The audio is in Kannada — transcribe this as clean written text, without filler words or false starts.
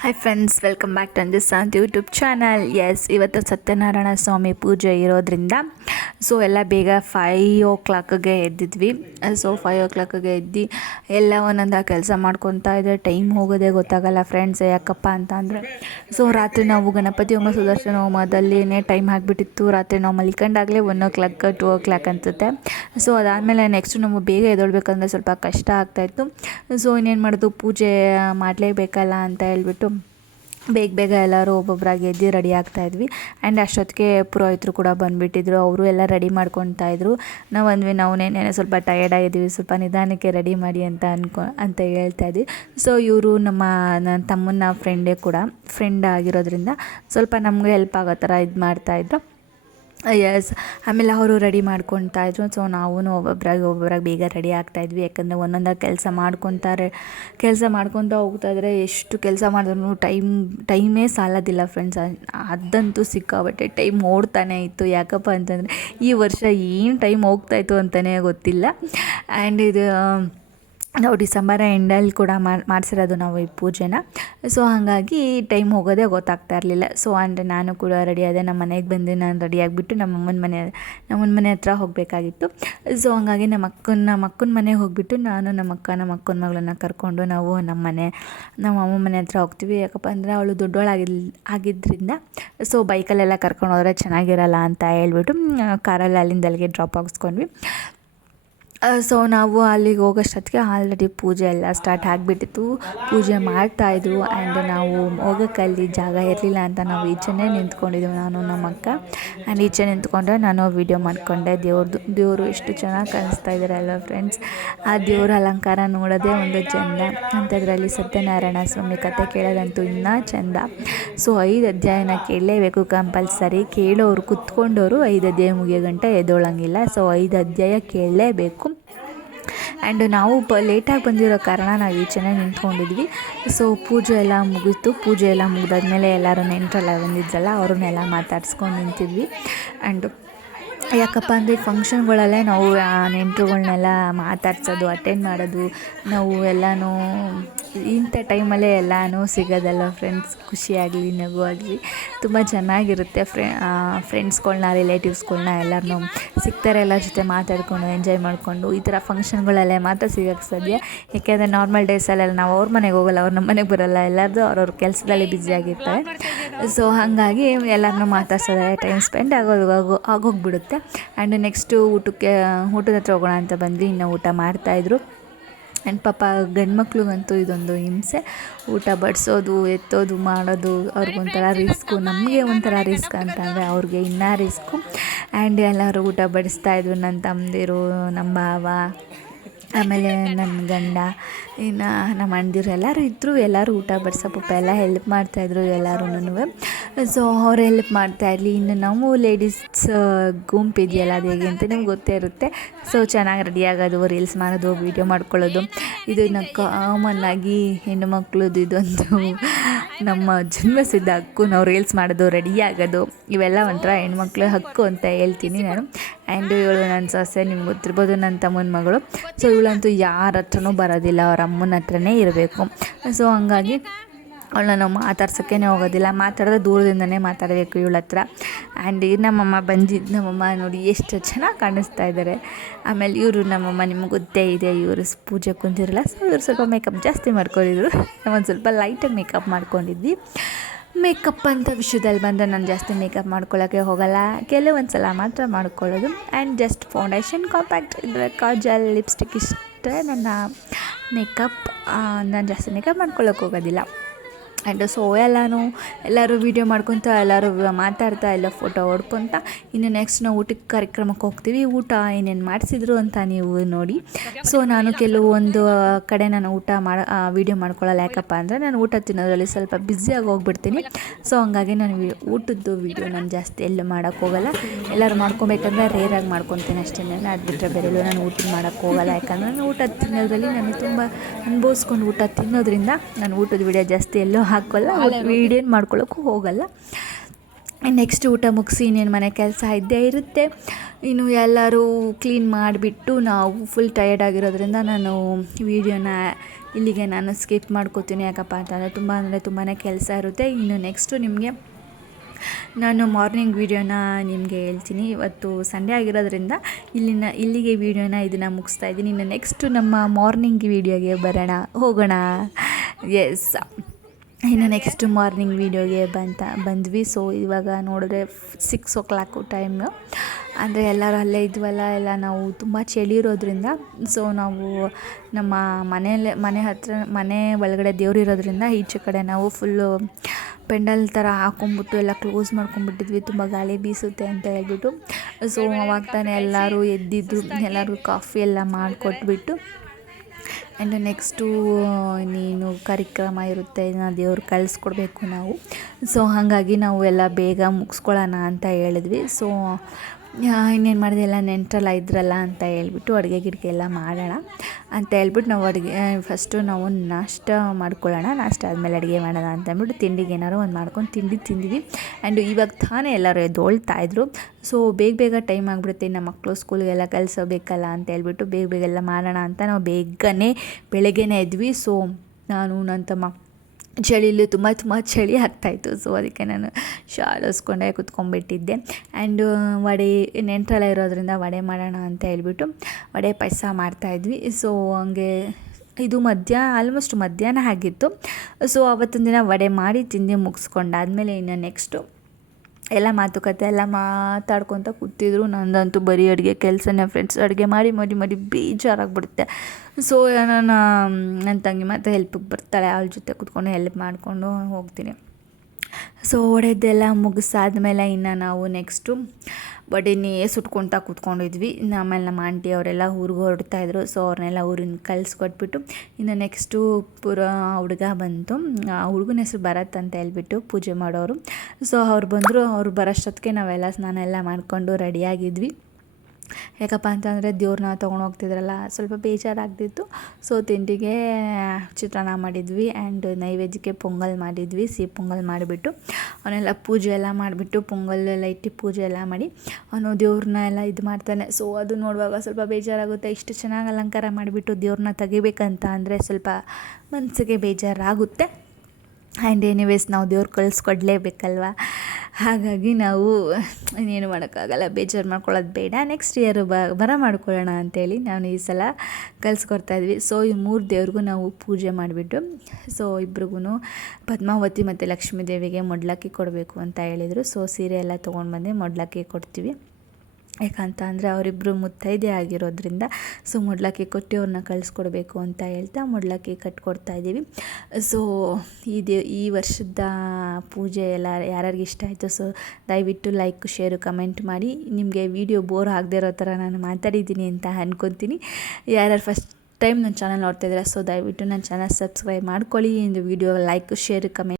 Hi friends, welcome back to ಅಂದಿಸಾಂತ್ ಯೂಟ್ಯೂಬ್ ಚಾನಲ್. ಎಸ್, ಇವತ್ತು ಸತ್ಯನಾರಾಯಣ ಸ್ವಾಮಿ ಪೂಜೆ ಇರೋದ್ರಿಂದ ಎಲ್ಲ ಬೇಗ 5 o'clockಗೆ ಎದ್ದಿದ್ವಿ. 5 o'clockಗೆ ಎದ್ದು ಎಲ್ಲ ಒಂದೊಂದು ಕೆಲಸ ಮಾಡ್ಕೊತಾ ಇದ್ದರೆ ಟೈಮ್ ಹೋಗೋದೇ ಗೊತ್ತಾಗಲ್ಲ ಫ್ರೆಂಡ್ಸ್. ಯಾಕಪ್ಪ ಅಂತ ಅಂದರೆ ರಾತ್ರಿ ನಾವು ಗಣಪತಿ ಹೋಮ ಸುದರ್ಶನ ಹೋಮದಲ್ಲಿನೇ ಟೈಮ್ ಆಗಿಬಿಟ್ಟಿತ್ತು. ರಾತ್ರಿ ನಾವು ಮಲ್ಕೊಂಡಾಗಲೇ 1 o'clock 2 o'clock ಅನ್ಸುತ್ತೆ. ಅದಾದಮೇಲೆ ನೆಕ್ಸ್ಟು ನಾವು ಬೇಗ ಎದ್ದೇಳಬೇಕಂದ್ರೆ ಸ್ವಲ್ಪ ಕಷ್ಟ ಆಗ್ತಾಯಿತ್ತು. ಇನ್ನೇನು ಮಾಡೋದು, ಪೂಜೆ ಮಾಡಲೇಬೇಕಲ್ಲ ಅಂತ ಹೇಳ್ಬಿಟ್ಟು ಬೇಗ ಎಲ್ಲರೂ ಒಬ್ಬೊಬ್ಬರಾಗಿ ಎದ್ದು ರೆಡಿ ಆಗ್ತಾಯಿದ್ವಿ. ಆ್ಯಂಡ್ ಅಷ್ಟೊತ್ತಿಗೆ ಪುರೋಹಿತರು ಕೂಡ ಬಂದುಬಿಟ್ಟಿದ್ರು. ಅವರು ಎಲ್ಲ ರೆಡಿ ಮಾಡ್ಕೊತಾಯಿದ್ರು. ನಾವು ನೆನ್ನೆ ಸ್ವಲ್ಪ ಟಯರ್ಡ್ ಆಗಿದ್ದೀವಿ, ಸ್ವಲ್ಪ ನಿಧಾನಕ್ಕೆ ರೆಡಿ ಮಾಡಿ ಅಂತ ಹೇಳ್ತಾಯಿದ್ವಿ. ಇವರು ನನ್ನ ತಮ್ಮನ ಫ್ರೆಂಡ್ ಆಗಿರೋದ್ರಿಂದ ಸ್ವಲ್ಪ ನಮಗೆ ಹೆಲ್ಪ್ ಆಗೋ ಥರ ಇದು ಮಾಡ್ತಾಯಿದ್ರು. ಎಸ್, ಆಮೇಲೆ ಅವರು ರೆಡಿ ಮಾಡ್ಕೊತಾಯಿದ್ರು. ನಾವು ಒಬ್ಬೊಬ್ಬರಾಗಿ ಬೇಗ ರೆಡಿ ಆಗ್ತಾಯಿದ್ವಿ. ಯಾಕಂದರೆ ಒಂದೊಂದು ಕೆಲಸ ಮಾಡ್ಕೊತಾ ಹೋಗ್ತಾಯಿದ್ರೆ ಎಷ್ಟು ಕೆಲಸ ಮಾಡಿದ್ರು ಟೈಮೇ ಸಾಲೋದಿಲ್ಲ ಫ್ರೆಂಡ್ಸ್. ಅದಂತೂ ಸಿಕ್ಕಾಬಟ್ಟೆ ಟೈಮ್ ಓಡ್ತಾನೆ ಇತ್ತು. ಯಾಕಪ್ಪ ಅಂತಂದರೆ ಈ ವರ್ಷ ಏನು ಟೈಮ್ ಹೋಗ್ತಾಯಿತ್ತು ಅಂತಲೇ ಗೊತ್ತಿಲ್ಲ. ಆ್ಯಂಡ್ ಇದು ನಾವು ಡಿಸೆಂಬರ್ ಎಂಡಲ್ಲಿ ಕೂಡ ಮಾಡಿಸಿರೋದು ನಾವು ಈ ಪೂಜೆನ. ಹಾಗಾಗಿ ಟೈಮ್ ಹೋಗೋದೇ ಗೊತ್ತಾಗ್ತಾ ಇರಲಿಲ್ಲ. ಅಂದರೆ ನಾನು ಕೂಡ ರೆಡಿ ಆದೆ. ನಮ್ಮ ಮನೆಗೆ ಬಂದು ನಾನು ರೆಡಿ ಆಗಿಬಿಟ್ಟು ನಮ್ಮಮ್ಮನ ಮನೆ ಹತ್ರ ಹೋಗಬೇಕಾಗಿತ್ತು. ಹಾಗಾಗಿ ನಮ್ಮ ಅಕ್ಕನ ಮನೆಗೆ ಹೋಗಿಬಿಟ್ಟು ನಾನು ನಮ್ಮ ಅಕ್ಕನ ಮಗಳನ್ನ ಕರ್ಕೊಂಡು ನಾವು ನಮ್ಮ ಅಮ್ಮ ಮನೆ ಹತ್ರ ಹೋಗ್ತೀವಿ. ಯಾಕಪ್ಪ ಅಂದರೆ ಅವಳು ದೊಡ್ಡವಳಾಗಿದ್ದರಿಂದ ಬೈಕಲ್ಲೆಲ್ಲ ಕರ್ಕೊಂಡು ಹೋದರೆ ಚೆನ್ನಾಗಿರಲ್ಲ ಅಂತ ಹೇಳ್ಬಿಟ್ಟು ಕಾರಲ್ಲಿ ಅಲ್ಲಿಂದ ಅಲ್ಲಿಗೆ ಡ್ರಾಪ್ ಆಗಿಸ್ಕೊಂಡ್ವಿ. ನಾವು ಅಲ್ಲಿಗೆ ಹೋಗೋಷ್ಟೊತ್ತಿಗೆ ಆಲ್ರೆಡಿ ಪೂಜೆ ಎಲ್ಲ ಸ್ಟಾರ್ಟ್ ಆಗಿಬಿಟ್ಟಿತ್ತು. ಪೂಜೆ ಮಾಡ್ತಾಯಿದ್ರು. ಆ್ಯಂಡ್ ನಾವು ಹೋಗೋಕ್ಕಲ್ಲಿ ಜಾಗ ಇರಲಿಲ್ಲ ಅಂತ ನಾವು ಈಚೆನೇ ನಿಂತ್ಕೊಂಡಿದ್ದೆವು, ನಾನು ನಮ್ಮ ಅಕ್ಕ. ಆ್ಯಂಡ್ ಈಚೆ ನಿಂತ್ಕೊಂಡ್ರೆ ನಾನು ವೀಡಿಯೋ ಮಾಡಿಕೊಂಡೆ. ದೇವರು ಎಷ್ಟು ಚೆನ್ನಾಗಿ ಕಾಣಿಸ್ತಾ ಇದ್ದಾರೆ ಅಲ್ವಾ ಫ್ರೆಂಡ್ಸ್. ಆ ದೇವ್ರ ಅಲಂಕಾರ ನೋಡೋದೇ ಒಂದು ಚೆಂದ. ಅಂಥದ್ರಲ್ಲಿ ಸತ್ಯನಾರಾಯಣ ಸ್ವಾಮಿ ಕಥೆ ಕೇಳೋದಂತೂ ಇನ್ನೂ ಚೆಂದ. 5 ಅಧ್ಯಾಯನ ಕೇಳಲೇಬೇಕು ಕಂಪಲ್ಸರಿ. ಕೇಳೋರು ಕುತ್ಕೊಂಡವರು 5 ಅಧ್ಯಾಯ ಮುಗಿಯೋ ಗಂಟೆ ಎದ್ದೋಳಂಗಿಲ್ಲ. 5 ಅಧ್ಯಾಯ ಕೇಳಲೇಬೇಕು. ಆ್ಯಂಡ್ ನಾವು ಲೇಟಾಗಿ ಬಂದಿರೋ ಕಾರಣ ನಾವು ಈಚೆನೇ ನಿಂತ್ಕೊಂಡಿದ್ವಿ. ಪೂಜೆ ಎಲ್ಲ ಮುಗೀತು. ಪೂಜೆ ಎಲ್ಲ ಮುಗಿದಾದ್ಮೇಲೆ ಎಲ್ಲರೂ ನೆಂಟರೆಲ್ಲ ಬಂದಿದ್ರಲ್ಲ, ಅವ್ರನ್ನೆಲ್ಲ ಮಾತಾಡ್ಸ್ಕೊಂಡು ನಿಂತಿದ್ವಿ. ಆ್ಯಂಡ್ ಯಾಕಪ್ಪ ಅಂದರೆ ಫಂಕ್ಷನ್ಗಳಲ್ಲೇ ನಾವು ನೆಂಟರುಗಳ್ನೆಲ್ಲ ಮಾತಾಡ್ಸೋದು, ಅಟೆಂಡ್ ಮಾಡೋದು, ನಾವು ಎಲ್ಲನೂ ಇಂಥ ಟೈಮಲ್ಲೇ ಎಲ್ಲನೂ ಸಿಗೋದಲ್ಲ ಫ್ರೆಂಡ್ಸ್. ಖುಷಿಯಾಗಲಿ, ನಗು ಆಗಲಿ ತುಂಬ ಚೆನ್ನಾಗಿರುತ್ತೆ. ಫ್ರೆಂಡ್ಸ್ಗಳ್ನ, ರಿಲೇಟಿವ್ಸ್ಗಳ್ನ ಎಲ್ಲರನ್ನೂ ಸಿಗ್ತಾರೆ. ಎಲ್ಲರ ಜೊತೆ ಮಾತಾಡಿಕೊಂಡು ಎಂಜಾಯ್ ಮಾಡಿಕೊಂಡು ಈ ಥರ ಫಂಕ್ಷನ್ಗಳಲ್ಲೇ ಮಾತ್ರ ಸಿಗೋಕ್ಕೆ ಸಾಧ್ಯ. ಯಾಕೆಂದರೆ ನಾರ್ಮಲ್ ಡೇಸಲ್ಲೆಲ್ಲ ನಾವು ಅವ್ರ ಮನೆಗೆ ಹೋಗಲ್ಲ, ಅವ್ರು ನಮ್ಮ ಮನೆಗೆ ಬರೋಲ್ಲ. ಎಲ್ಲರದು ಅವ್ರವ್ರ ಕೆಲಸದಲ್ಲಿ ಬ್ಯುಸಿಯಾಗಿರ್ತಾರೆ. ಹಾಗಾಗಿ ಎಲ್ಲರನ್ನೂ ಮಾತಾಡ್ಸೋದೇ ಟೈಮ್ ಸ್ಪೆಂಡ್ ಆಗೋಗ್ಬಿಡುತ್ತೆ. ಆ್ಯಂಡ್ ನೆಕ್ಸ್ಟು ಊಟದ ಹತ್ರ ಹೋಗೋಣ ಅಂತ ಬಂದ್ವಿ. ಇನ್ನು ಊಟ ಮಾಡ್ತಾಯಿದ್ರು. ಆ್ಯಂಡ್ ಪಾಪ ಗಂಡು ಮಕ್ಳಿಗಂತೂ ಇದೊಂದು ಹಿಂಸೆ. ಊಟ ಬಡಿಸೋದು, ಎತ್ತೋದು, ಮಾಡೋದು ಅವ್ರಿಗೊಂಥರ ರಿಸ್ಕು. ನಮಗೆ ಒಂಥರ ರಿಸ್ಕ್ ಅಂತಂದರೆ ಅವ್ರಿಗೆ ಇನ್ನೂ ರಿಸ್ಕು. ಆ್ಯಂಡ್ ಎಲ್ಲರೂ ಊಟ ಬಡಿಸ್ತಾಯಿದ್ರು. ನನ್ನ ತಮ್ಮದಿರು, ನಮ್ಮ ಭಾವ, ಆಮೇಲೆ ನನ್ನ ಗಂಡ, ಇನ್ನು ನಮ್ಮ ಅಣ್ಣದಿರು ಎಲ್ಲರೂ ಇದ್ದರು. ಎಲ್ಲರೂ ಊಟ ಬಡಿಸೋ ಪಾಪ ಎಲ್ಲ ಹೆಲ್ಪ್ ಮಾಡ್ತಾಯಿದ್ರು ಎಲ್ಲರೂ. ಅವ್ರು ಹೆಲ್ಪ್ ಮಾಡ್ತಾಯಿರಲಿ. ಇನ್ನು ನಾವು ಲೇಡೀಸ್ ಗುಂಪಿದೆಯಲ್ಲ, ಅದು ಹೇಗೆ ಅಂತ ನಿಮ್ಗೆ ಗೊತ್ತೇ ಇರುತ್ತೆ. ಚೆನ್ನಾಗಿ ರೆಡಿ ಆಗೋದು, ರೀಲ್ಸ್ ಮಾಡೋದು, ವೀಡಿಯೋ ಮಾಡ್ಕೊಳ್ಳೋದು, ಇದು ಇನ್ನು ಕಾಮನ್ ಆಗಿ ಹೆಣ್ಣು ಮಕ್ಳದ್ದು ಇದೊಂದು ನಮ್ಮ ಜನ್ಮಸಿದ್ಧ ಹಕ್ಕು. ನಾವು ರೀಲ್ಸ್ ಮಾಡೋದು, ರೆಡಿ ಆಗೋದು, ಇವೆಲ್ಲ ಒಂಥರ ಹೆಣ್ಮಕ್ಳ ಹಕ್ಕು ಅಂತ ಹೇಳ್ತೀನಿ ನಾನು. ಆ್ಯಂಡ್ ಇವಳು ನನ್ನ ಸೊಸೆ, ನಿಮ್ಗೆ ಗೊತ್ತಿರ್ಬೋದು, ನನ್ನ ತಮ್ಮನ ಮಗಳು. ಇವಳಂತೂ ಯಾರ ಹತ್ರನೂ ಬರೋದಿಲ್ಲ, ಅವ್ರ ಅಮ್ಮನ ಹತ್ರನೇ ಇರಬೇಕು. ಹಂಗಾಗಿ ಅವಳನ್ನ ನಾವು ಮಾತಾಡ್ಸೋಕ್ಕೇ ಹೋಗೋದಿಲ್ಲ. ಮಾತಾಡಿದ್ರೆ ದೂರದಿಂದನೇ ಮಾತಾಡಬೇಕು ಇವಳ ಹತ್ರ. ಆ್ಯಂಡ್ ನಮ್ಮಮ್ಮ ನೋಡಿ ಎಷ್ಟು ಚೆನ್ನಾಗಿ ಕಾಣಿಸ್ತಾ ಇದ್ದಾರೆ. ಆಮೇಲೆ ಇವರು ನಮ್ಮಮ್ಮ, ನಿಮ್ಗೆ ಗೊತ್ತೇ ಇದೆ, ಇವರು ಪೂಜೆ ಕುಂತಿರಲ್ಲ. ಇವರು ಸ್ವಲ್ಪ ಮೇಕಪ್ ಜಾಸ್ತಿ ಮಾಡ್ಕೊಂಡಿದ್ರು. ಒಂದು ಸ್ವಲ್ಪ ಲೈಟಾಗಿ ಮೇಕಪ್ ಮಾಡ್ಕೊಂಡಿದ್ವಿ. ಮೇಕಪ್ ಅಂತ ವಿಷಯದಲ್ಲಿ ಬಂದರೆ ನಾನು ಜಾಸ್ತಿ ಮೇಕಪ್ ಮಾಡ್ಕೊಳ್ಳೋಕ್ಕೆ ಹೋಗಲ್ಲ. ಕೆಲವೊಂದು ಸಲ ಮಾತ್ರ ಮಾಡ್ಕೊಳ್ಳೋದು. ಆ್ಯಂಡ್ ಜಸ್ಟ್ ಫೌಂಡೇಶನ್, ಕಾಂಪ್ಯಾಕ್ಟ್, ಇದ್ರೆ ಕಾಜಲ್, ಲಿಪ್ಸ್ಟಿಕ್ ಇಷ್ಟೇ ನನ್ನ ಮೇಕಪ್. ನಾನು ಜಾಸ್ತಿ ಮೇಕಪ್ ಮಾಡ್ಕೊಳ್ಳೋಕೆ ಹೋಗೋದಿಲ್ಲ. ಆ್ಯಂಡ್ ಎಲ್ಲರೂ ವೀಡಿಯೋ ಮಾಡ್ಕೊತ, ಎಲ್ಲರೂ ಮಾತಾಡ್ತಾ, ಎಲ್ಲ ಫೋಟೋ ಹೊಡ್ಕೊತ ಇನ್ನು ನೆಕ್ಸ್ಟ್ ನಾವು ಊಟಕ್ಕೆ ಕಾರ್ಯಕ್ರಮಕ್ಕೆ ಹೋಗ್ತೀವಿ. ಊಟ ಏನೇನು ಮಾಡಿಸಿದ್ರು ಅಂತ ನೀವು ನೋಡಿ. ನಾನು ಕೆಲವೊಂದು ಕಡೆ ನಾನು ವೀಡಿಯೋ ಮಾಡ್ಕೊಳ್ಳಲ್ಲ. ಯಾಕಪ್ಪ ಅಂದರೆ ನಾನು ಊಟ ತಿನ್ನೋದ್ರಲ್ಲಿ ಸ್ವಲ್ಪ ಬ್ಯುಸಿಯಾಗಿ ಹೋಗ್ಬಿಡ್ತೀನಿ. ಹಂಗಾಗಿ ನಾನು ಊಟದ್ದು ವೀಡಿಯೋ ನಾನು ಜಾಸ್ತಿ ಎಲ್ಲೂ ಮಾಡೋಕ್ಕೆ ಹೋಗಲ್ಲ. ಎಲ್ಲರೂ ಮಾಡ್ಕೊಬೇಕಂದ್ರೆ ರೇರಾಗಿ ಮಾಡ್ಕೊತೀನಿ ಅಷ್ಟೇ. ಅದು ಬಿಟ್ಟರೆ ಬೇರೆ ನಾನು ಊಟ ಮಾಡೋಕ್ಕೆ ಹೋಗಲ್ಲ. ಯಾಕಂದರೆ ನಾನು ಊಟ ತಿನ್ನೋದ್ರಲ್ಲಿ ನಾನು ತುಂಬ ಅನುಭವಿಸ್ಕೊಂಡು ಊಟ ತಿನ್ನೋದ್ರಿಂದ ನಾನು ಊಟದ ವೀಡಿಯೋ ಜಾಸ್ತಿ ಎಲ್ಲೂ ಹಾಕೋಲ್ಲ, ವೀಡಿಯೋ ಮಾಡ್ಕೊಳ್ಳೋಕ್ಕೂ ಹೋಗಲ್ಲ. ನೆಕ್ಸ್ಟ್ ಊಟ ಮುಗಿಸಿ ಇನ್ನೇನು ಮನೆ ಕೆಲಸ ಇದ್ದೇ ಇರುತ್ತೆ. ಇನ್ನು ಎಲ್ಲರೂ ಕ್ಲೀನ್ ಮಾಡಿಬಿಟ್ಟು ನಾವು ಫುಲ್ ಟಯರ್ಡ್ ಆಗಿರೋದ್ರಿಂದ ನಾನು ವೀಡಿಯೋನ ಇಲ್ಲಿಗೆ ನಾನು ಸ್ಕಿಪ್ ಮಾಡ್ಕೋತೀನಿ. ಯಾಕಪ್ಪ ಅಂತಂದರೆ ತುಂಬಾ ಕೆಲಸ ಇರುತ್ತೆ. ಇನ್ನು ನೆಕ್ಸ್ಟು ನಿಮಗೆ ನಾನು ಮಾರ್ನಿಂಗ್ ವೀಡಿಯೋನ ನಿಮಗೆ ಹೇಳ್ತೀನಿ. ಇವತ್ತು ಸಂಡೇ ಆಗಿರೋದ್ರಿಂದ ಇಲ್ಲಿಗೆ ವೀಡಿಯೋನ ಇದನ್ನು ಮುಗಿಸ್ತಾ ಇದ್ದೀನಿ. ಇನ್ನು ನೆಕ್ಸ್ಟು ನಮ್ಮ ಮಾರ್ನಿಂಗ್ ವೀಡಿಯೋಗೆ ಹೋಗೋಣ. ಎಸ್, ಇನ್ನು ನೆಕ್ಸ್ಟ್ ಮಾರ್ನಿಂಗ್ ವೀಡಿಯೋಗೆ ಬಂದ್ವಿ. ಸೊ ಇವಾಗ ನೋಡಿದ್ರೆ 6 o'clock ಟೈಮು. ಅಂದರೆ ಎಲ್ಲರೂ ಅಲ್ಲೇ ಇದ್ವಲ್ಲ, ಎಲ್ಲ ನಾವು ತುಂಬ ಚಳಿ ಇರೋದ್ರಿಂದ ಸೊ ನಾವು ನಮ್ಮ ಮನೆ ಒಳಗಡೆ ದೇವ್ರು ಇರೋದ್ರಿಂದ ಈಚೆ ಕಡೆ ನಾವು ಫುಲ್ಲು ಪೆಂಡಲ್ ಥರ ಹಾಕ್ಕೊಂಬಿಟ್ಟು ಎಲ್ಲ ಕ್ಲೋಸ್ ಮಾಡ್ಕೊಂಬಿಟ್ಟಿದ್ವಿ, ತುಂಬ ಗಾಳಿ ಬೀಸುತ್ತೆ ಅಂತ ಹೇಳ್ಬಿಟ್ಟು. ಸೊ ಅವಾಗ ತಾನೇ ಎಲ್ಲರೂ ಎದ್ದಿದ್ದು, ಎಲ್ಲರಿಗೂ ಕಾಫಿ ಎಲ್ಲ ಮಾಡಿಕೊಟ್ಬಿಟ್ಟು ಆ್ಯಂಡ್ ನೆಕ್ಸ್ಟು ನೀನು ಕಾರ್ಯಕ್ರಮ ಇರುತ್ತೆ, ದೇವ್ರು ಕಳಿಸ್ಕೊಡ್ಬೇಕು ನಾವು. ಸೊ ಹಾಗಾಗಿ ನಾವು ಎಲ್ಲ ಬೇಗ ಮುಗಿಸ್ಕೊಳ್ಳೋಣ ಅಂತ ಹೇಳಿದ್ವಿ. ಸೊ ಇನ್ನೇನು ಮಾಡಿದೆ, ಎಲ್ಲ ನೆಂಟರೆಲ್ಲ ಇದ್ರಲ್ಲ ಅಂತ ಹೇಳ್ಬಿಟ್ಟು ಅಡುಗೆ ಎಲ್ಲ ಮಾಡೋಣ ಅಂತ ಹೇಳ್ಬಿಟ್ಟು ನಾವು ಫಸ್ಟು ನಾವು ನಾಷ್ಟ ಮಾಡ್ಕೊಳ್ಳೋಣ. ನಾಷ್ಟ ಆದಮೇಲೆ ಅಡುಗೆ ಮಾಡೋಣ ಅಂತ ಅಂದ್ಬಿಟ್ಟು ತಿಂಡಿಗೆ ಏನಾರು ಒಂದು ಮಾಡ್ಕೊಂಡು ತಿಂದ್ವಿ. ಆ್ಯಂಡ್ ಇವಾಗ ತಾನೇ ಎಲ್ಲರೂ ಎದ್ದೊಳ್ತಾಯಿದ್ರು. ಸೊ ಬೇಗ ಟೈಮ್ ಆಗಿಬಿಡುತ್ತೆ, ನಮ್ಮ ಮಕ್ಕಳು ಸ್ಕೂಲ್ಗೆಲ್ಲ ಕಳಿಸೋಬೇಕಲ್ಲ ಅಂತ ಹೇಳ್ಬಿಟ್ಟು ಬೇಗ ಎಲ್ಲ ಮಾಡೋಣ ಅಂತ ನಾವು ಬೇಗನೆ ಬೆಳಗ್ಗೆನೇ ಇದ್ವಿ. ಸೊ ನಾನು ನನ್ನ ತಮ್ಮ ಚಳಿಲಿ ತುಂಬ ಚಳಿ ಆಗ್ತಾಯಿತ್ತು. ಸೊ ಅದಕ್ಕೆ ನಾನು ಶಾಲ್ ಹೊಸ್ಕೊಂಡೆ ಕೂತ್ಕೊಂಡ್ಬಿಟ್ಟಿದ್ದೆ. ಆ್ಯಂಡ್ ವಡೆ ನೆಂಟರೆಲ್ಲ ಇರೋದ್ರಿಂದ ವಡೆ ಮಾಡೋಣ ಅಂತ ಹೇಳ್ಬಿಟ್ಟು ವಡೆ ಪಾಯಸ ಮಾಡ್ತಾಯಿದ್ವಿ. ಸೊ ಹಂಗೆ ಇದು ಆಲ್ಮೋಸ್ಟ್ ಮಧ್ಯಾಹ್ನ ಆಗಿತ್ತು. ಸೊ ಆವತ್ತಿನ ದಿನ ವಡೆ ಮಾಡಿ ತಿಂದು ಮುಗಿಸ್ಕೊಂಡಾದ್ಮೇಲೆ ಇನ್ನು ನೆಕ್ಸ್ಟು ಎಲ್ಲ ಮಾತುಕತೆ ಎಲ್ಲ ಮಾತಾಡ್ಕೊತ ಕೂತಿದ್ರು. ನಂದಂತೂ ಬರೀ ಅಡುಗೆ ಕೆಲಸನೇ ಫ್ರೆಂಡ್ಸ್. ಅಡುಗೆ ಮಾಡಿ ಬೇಜಾರಾಗ್ಬಿಡುತ್ತೆ. ಸೊ ನನ್ನ ತಂಗಿ ಮತ್ತೆ ಹೆಲ್ಪಿಗೆ ಬರ್ತಾಳೆ, ಅವಳ ಜೊತೆ ಕೂತ್ಕೊಂಡು ಹೆಲ್ಪ್ ಮಾಡಿಕೊಂಡು ಹೋಗ್ತೀನಿ. ಸೊ ಹೊಡೆದೆಲ್ಲ ಮುಗಿಸಾದ್ಮೇಲೆ ಇನ್ನು ನಾವು ನೆಕ್ಸ್ಟು ವಡೆನೇ ಸುಟ್ಕೊಳ್ತಾ ಕೂತ್ಕೊಂಡಿದ್ವಿ. ಆಮೇಲೆ ನಮ್ಮ ಆಂಟಿ ಅವರೆಲ್ಲ ಊರಿಗೆ ಹೊರಡ್ತಾಯಿದ್ರು. ಸೊ ಅವ್ರನ್ನೆಲ್ಲ ಊರಿನ ಕಳಿಸ್ಕೊಟ್ಬಿಟ್ಟು ಇನ್ನು ನೆಕ್ಸ್ಟು ಹುಡುಗ ಬಂತು. ಹುಡುಗನ ಹೆಸರು ಭರತ್ ಅಂತ ಹೇಳ್ಬಿಟ್ಟು ಪೂಜೆ ಮಾಡೋರು. ಸೊ ಅವ್ರು ಬಂದರು. ಅವ್ರು ಬರೋಷ್ಟೊತ್ತಿಗೆ ನಾವೆಲ್ಲ ಸ್ನಾನ ಎಲ್ಲ ಮಾಡಿಕೊಂಡು ರೆಡಿಯಾಗಿದ್ವಿ. ಯಾಕಪ್ಪ ಅಂತಂದರೆ ದೇವ್ರನ್ನ ತೊಗೊಂಡೋಗ್ತಿದ್ರಲ್ಲ, ಸ್ವಲ್ಪ ಬೇಜಾರಾಗ್ತಿತ್ತು. ಸೊ ತಿಂಡಿಗೆ ಚಿತ್ರಾನ್ನ ಮಾಡಿದ್ವಿ ಆ್ಯಂಡ್ ನೈವೇದ್ಯಕ್ಕೆ ಪೊಂಗಲ್ ಮಾಡಿದ್ವಿ. ಸಿಹಿ ಪೊಂಗಲ್ ಮಾಡಿಬಿಟ್ಟು ಅವನ್ನೆಲ್ಲ ಪೂಜೆ ಎಲ್ಲ ಮಾಡಿಬಿಟ್ಟು ಪೊಂಗಲ್ ಇಟ್ಟು ಪೂಜೆ ಎಲ್ಲ ಮಾಡಿ ಅವನು ದೇವ್ರನ್ನ ಎಲ್ಲ ಇದು ಮಾಡ್ತಾನೆ. ಸೊ ಅದು ನೋಡುವಾಗ ಸ್ವಲ್ಪ ಬೇಜಾರಾಗುತ್ತೆ. ಇಷ್ಟು ಚೆನ್ನಾಗಿ ಅಲಂಕಾರ ಮಾಡಿಬಿಟ್ಟು ದೇವ್ರನ್ನ ತೆಗಿಬೇಕಂತ ಅಂದರೆ ಸ್ವಲ್ಪ ಮನಸ್ಸಿಗೆ ಬೇಜಾರಾಗುತ್ತೆ. ಆ್ಯಂಡ್ ಎನಿವೇಸ್ ನಾವು ದೇವ್ರು ಕಳಿಸ್ಕೊಡ್ಲೇಬೇಕಲ್ವ, ಹಾಗಾಗಿ ನಾವು ಇನ್ನೇನು ಮಾಡೋಕ್ಕಾಗಲ್ಲ, ಬೇಜಾರು ಮಾಡ್ಕೊಳ್ಳೋದು ಬೇಡ. ನೆಕ್ಸ್ಟ್ ಇಯರ್ ಮಾಡ್ಕೊಳ್ಳೋಣ ಅಂತೇಳಿ ನಾನು ಈ ಸಲ ಕಲಿಸ್ಕೊಡ್ತಾಯಿದ್ವಿ. ಸೊ ಈ 3 ದೇವ್ರಿಗೂ ನಾವು ಪೂಜೆ ಮಾಡಿಬಿಟ್ಟು ಸೊ ಇಬ್ರಿಗೂ ಪದ್ಮಾವತಿ ಮತ್ತು ಲಕ್ಷ್ಮೀ ದೇವಿಗೆ ಮೊಡ್ಲಕ್ಕಿ ಕೊಡಬೇಕು ಅಂತ ಹೇಳಿದರು. ಸೊ ಸೀರೆ ಎಲ್ಲ ತೊಗೊಂಡು ಬಂದು ಮೊಡ್ಲಕ್ಕಿ ಕೊಡ್ತೀವಿ. ಯಾಕಂತ ಅಂದರೆ ಅವರಿಬ್ಬರು ಮುತ್ತೈದೆ ಆಗಿರೋದ್ರಿಂದ ಸೊ ಮೊಡ್ಲಕ್ಕಿ ಕೊಟ್ಟು ಅವ್ರನ್ನ ಕಳಿಸ್ಕೊಡ್ಬೇಕು ಅಂತ ಹೇಳ್ತಾ ಮೊಡ್ಲಕ್ಕಿ ಕಟ್ಕೊಡ್ತಾಯಿದ್ದೀವಿ. ಸೊ ಈ ವರ್ಷದ ಪೂಜೆ ಎಲ್ಲ ಯಾರ್ಯಾರಿಗೆ ಇಷ್ಟ ಆಯಿತು ಸೊ ದಯವಿಟ್ಟು ಲೈಕ್, ಶೇರು, ಕಮೆಂಟ್ ಮಾಡಿ. ನಿಮಗೆ ವಿಡಿಯೋ ಬೋರ್ ಆಗದೆ ಇರೋ ಥರ ನಾನು ಮಾತಾಡಿದ್ದೀನಿ ಅಂತ ಅಂದ್ಕೊತೀನಿ. ಯಾರ್ಯಾರು ಫಸ್ಟ್ ಟೈಮ್ ನನ್ನ ಚಾನಲ್ ನೋಡ್ತಾಯಿದ್ದೀರಾ ಸೊ ದಯವಿಟ್ಟು ನನ್ನ ಚಾನಲ್ ಸಬ್ಸ್ಕ್ರೈಬ್ ಮಾಡ್ಕೊಳ್ಳಿ. ಇಂದು ವಿಡಿಯೋ ಲೈಕ್, ಶೇರ್, ಕಮೆಂಟ್